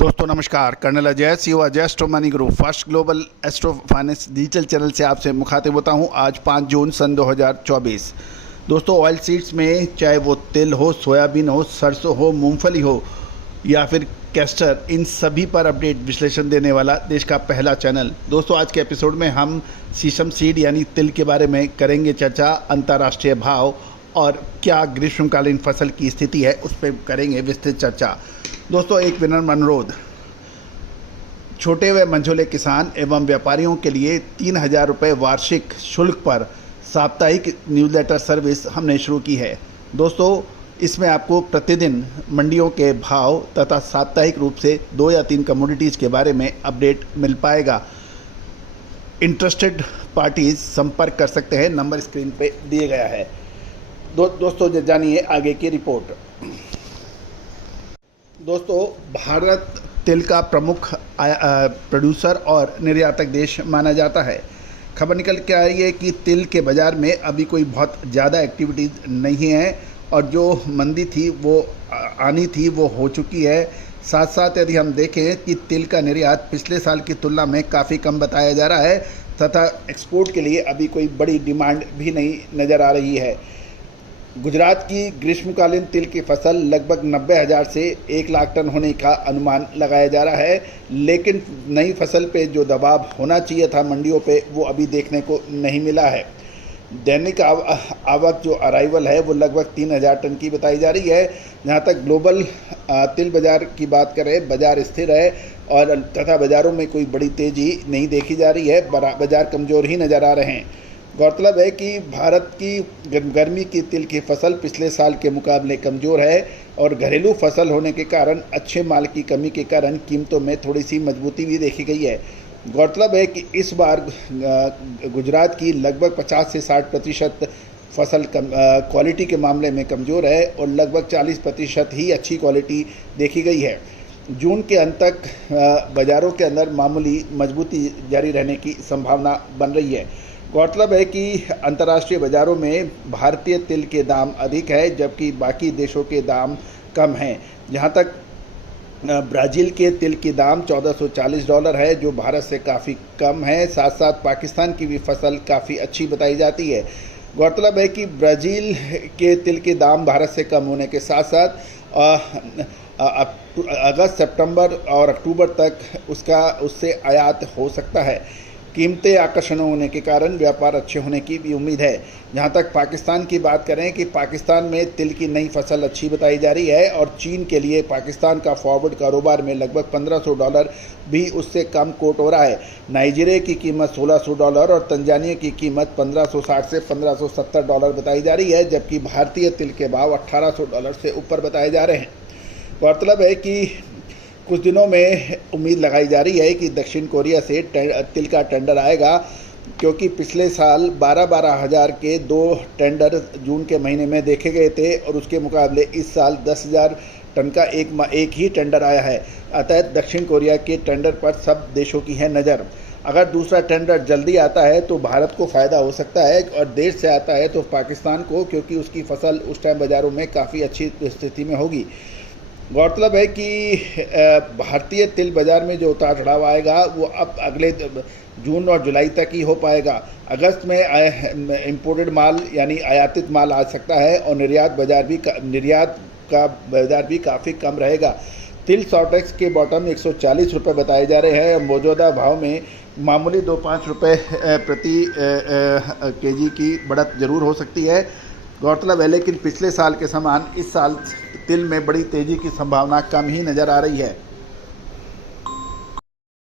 दोस्तों नमस्कार, colonel Ajay CO Ajay astro money group first global astro finance digital channel से आपसे मुखातिब होता हूं। आज 5 जून सन 2024। दोस्तों ऑयल सीड्स में चाहे वो तिल हो, सोयाबीन हो, सरसों हो, मूंगफली हो या फिर कैस्टर, इन सभी पर अपडेट विश्लेषण देने वाला देश का पहला चैनल। दोस्तों आज के एपिसोड में हम सीसम सीड यानी तिल के बारे में करेंगे चर्चा। अंतर्राष्ट्रीय भाव और क्या ग्रीष्मकालीन फसल की स्थिति है उस पर करेंगे विस्तृत चर्चा। दोस्तों एक विनम्र अनुरोध, छोटे व मंझोले किसान एवं व्यापारियों के लिए 3,000 रुपये वार्षिक शुल्क पर साप्ताहिक न्यूज़लेटर सर्विस हमने शुरू की है। दोस्तों इसमें आपको प्रतिदिन मंडियों के भाव तथा साप्ताहिक रूप से 2 या 3 कमोडिटीज़ के बारे में अपडेट मिल पाएगा। इंटरेस्टेड पार्टीज संपर्क कर सकते हैं, नंबर स्क्रीन पे दिए गया है। दोस्तों जानिए आगे की रिपोर्ट। दोस्तों भारत तिल का प्रमुख प्रोड्यूसर और निर्यातक देश माना जाता है। खबर निकल के आ रही है कि तिल के बाज़ार में अभी कोई बहुत ज़्यादा एक्टिविटीज़ नहीं है और जो मंदी थी वो आनी थी वो हो चुकी है। साथ साथ यदि हम देखें कि तिल का निर्यात पिछले साल की तुलना में काफ़ी कम बताया जा रहा है तथा एक्सपोर्ट के लिए अभी कोई बड़ी डिमांड भी नहीं नज़र आ रही है। गुजरात की ग्रीष्मकालीन तिल की फसल लगभग 90,000 से 1 लाख टन होने का अनुमान लगाया जा रहा है, लेकिन नई फसल पे जो दबाव होना चाहिए था मंडियों पे वो अभी देखने को नहीं मिला है। दैनिक आवक जो अराइवल है वो लगभग 3,000 टन की बताई जा रही है। जहाँ तक ग्लोबल तिल बाज़ार की बात करें, बाज़ार स्थिर है और तथा बाज़ारों में कोई बड़ी तेज़ी नहीं देखी जा रही है, बाज़ार कमज़ोर ही नज़र आ रहे हैं। गौरतलब है कि भारत की गर्मी की तिल की फसल पिछले साल के मुकाबले कमज़ोर है और घरेलू फसल होने के कारण अच्छे माल की कमी के कारण कीमतों में थोड़ी सी मजबूती भी देखी गई है। गौरतलब है कि इस बार गुजरात की लगभग 50 से 60% फसल क्वालिटी के मामले में कमज़ोर है और लगभग 40% ही अच्छी क्वालिटी देखी गई है। जून के अंत तक बाज़ारों के अंदर मामूली मजबूती जारी रहने की संभावना बन रही है। गौरतलब है कि अंतर्राष्ट्रीय बाज़ारों में भारतीय तिल के दाम अधिक है जबकि बाकी देशों के दाम कम हैं। जहां तक ब्राज़ील के तिल की दाम $1440 है जो भारत से काफ़ी कम है। साथ साथ पाकिस्तान की भी फसल काफ़ी अच्छी बताई जाती है। गौरतलब है कि ब्राज़ील के तिल के दाम भारत से कम होने के साथ साथ अगस्त, सितंबर और अक्टूबर तक उससे आयात हो सकता है। कीमतें आकर्षण होने के कारण व्यापार अच्छे होने की भी उम्मीद है। जहां तक पाकिस्तान की बात करें कि पाकिस्तान में तिल की नई फसल अच्छी बताई जा रही है और चीन के लिए पाकिस्तान का फॉरवर्ड कारोबार में लगभग $1,500 भी उससे कम कोट हो रहा है। नाइजीरिया की कीमत $1,600 और तंजानिया की कीमत $1,560 से $1,570 बताई जा रही है, जबकि भारतीय तिल के भाव $1,800 से ऊपर बताए जा रहे हैं। गौरतलब है कि कुछ दिनों में उम्मीद लगाई जा रही है कि दक्षिण कोरिया से तिल का टेंडर आएगा, क्योंकि पिछले साल 12-12 हज़ार के 2 टेंडर जून के महीने में देखे गए थे और उसके मुकाबले इस साल 10,000 टन का एक ही टेंडर आया है। अतः दक्षिण कोरिया के टेंडर पर सब देशों की है नज़र। अगर दूसरा टेंडर जल्दी आता है तो भारत को फ़ायदा हो सकता है और देर से आता है तो पाकिस्तान को, क्योंकि उसकी फसल उस टाइम बाज़ारों में काफ़ी अच्छी स्थिति में होगी। गौरतलब है कि भारतीय तिल बाज़ार में जो उतार चढ़ाव आएगा वो अब अगले जून और जुलाई तक ही हो पाएगा। अगस्त में इंपोर्टेड माल यानी आयातित माल आ सकता है और निर्यात का बाज़ार भी काफ़ी कम रहेगा। तिल सॉर्टेक्स के बॉटम 140 रुपये बताए जा रहे हैं। मौजूदा भाव में मामूली 2-5 रुपये प्रति केजी की बढ़त जरूर हो सकती है। गौरतलब है लेकिन पिछले साल के समान इस साल तिल में बड़ी तेज़ी की संभावना कम ही नज़र आ रही है।